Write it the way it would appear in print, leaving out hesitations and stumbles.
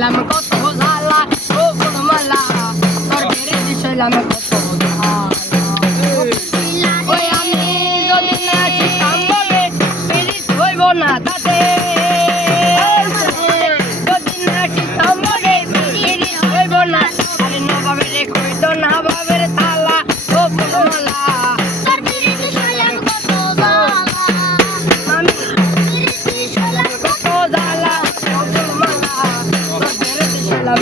শৈলাম কত জ্বালা ও গুণমালা তোর বেড়ে শৈলাম কত জ্বালা ওই আমি যদি না শিখতাম বলে পিরিত হইব না তাতে যদি না শিখতাম বলে পিরিত হইব না আরে নবাবের কইত না বাবের তালা ও গুণমালা তোর বেড়ে শৈলাম কত জ্বালা আমি বেড়ে শৈলাম কত জ্বালা ও গুণমালা তোর বেড়ে শৈলাম